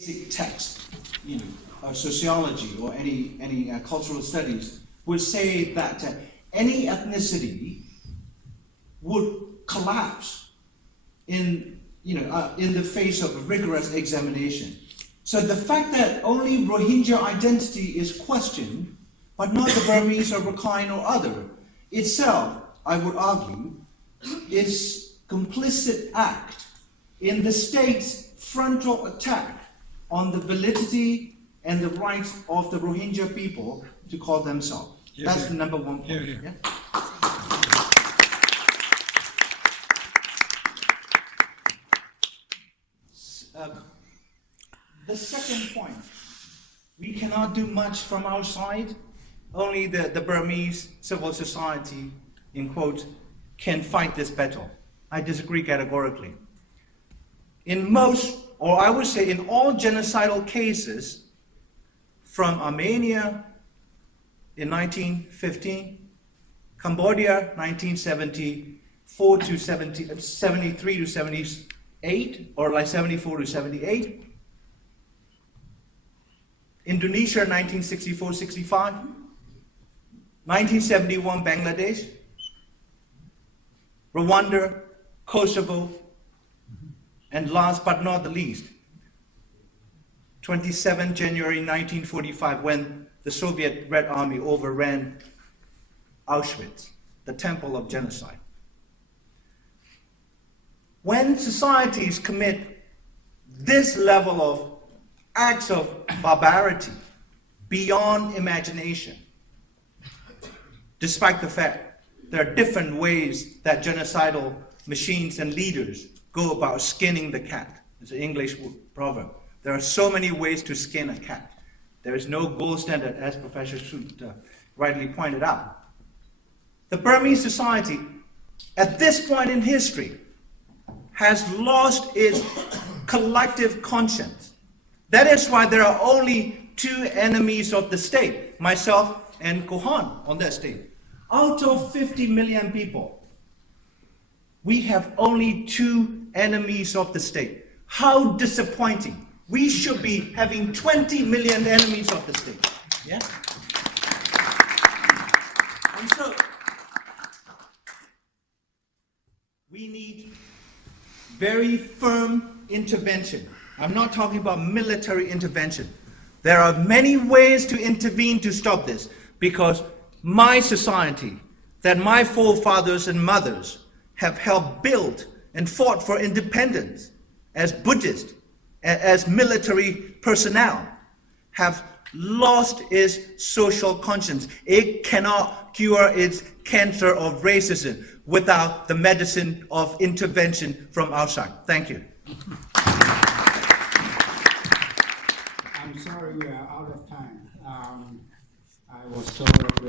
basic text, sociology or any cultural studies would say that any ethnicity would collapse in the face of rigorous examination. So the fact that only Rohingya identity is questioned, but not the Burmese or Rakhine or other, itself, I would argue, is complicit act in the state's frontal attack on the validity and the rights of the Rohingya people to call themselves. That's the number one point. Yeah? The second point, we cannot do much from outside. Only the Burmese civil society, in quote, can fight this battle. I disagree categorically. In most, or I would say in all genocidal cases, from Armenia in 1915, Cambodia 1974 to 73 to 78, or like 74 to 78, Indonesia 1964-65, 1971 Bangladesh, Rwanda, Kosovo, and last but not the least, 27 January 1945, when the Soviet Red Army overran Auschwitz, the temple of genocide. When societies commit this level of acts of barbarity beyond imagination, despite the fact there are different ways that genocidal machines and leaders go about skinning the cat. It's an English proverb. There are so many ways to skin a cat. There is no gold standard, as Professor Soot rightly pointed out. The Burmese society, at this point in history, has lost its collective conscience. That is why there are only two enemies of the state, myself and Kohan on that state. Out of 50 million people, we have only two enemies of the state. How disappointing. We should be having 20 million enemies of the state. Yeah? And so, we need very firm intervention. I'm not talking about military intervention. There are many ways to intervene to stop this, because my society, that my forefathers and mothers have helped build and fought for independence as Buddhists, as military personnel, have lost its social conscience. It cannot cure its cancer of racism without the medicine of intervention from outside. Thank you. I'm sorry we are out of time. I was told that we are